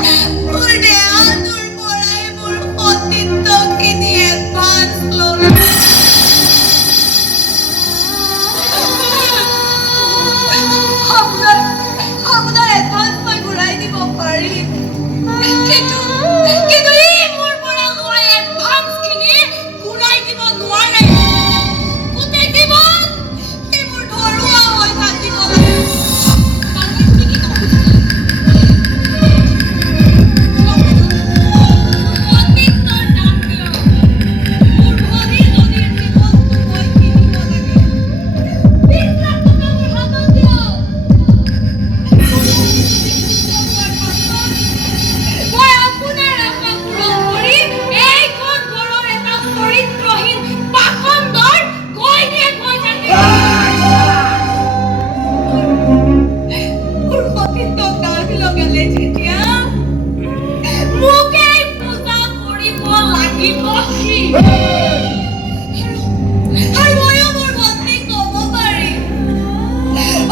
মোৰ দেহাটোৰ পৰাই মোৰ সতীত্বখিনি এডভান্স ল'লে। আপোনাৰ এডভান্স মই ঘূৰাই দিব পাৰিম, কিন্তু ই মোৰ পৰা লোৱা এডভান্সখিনি ঘূৰাই দিব নোৱাৰে। গোটেই জীৱন সি মোৰ ধৰুৱা হৈ থাকিব লাগে।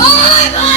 I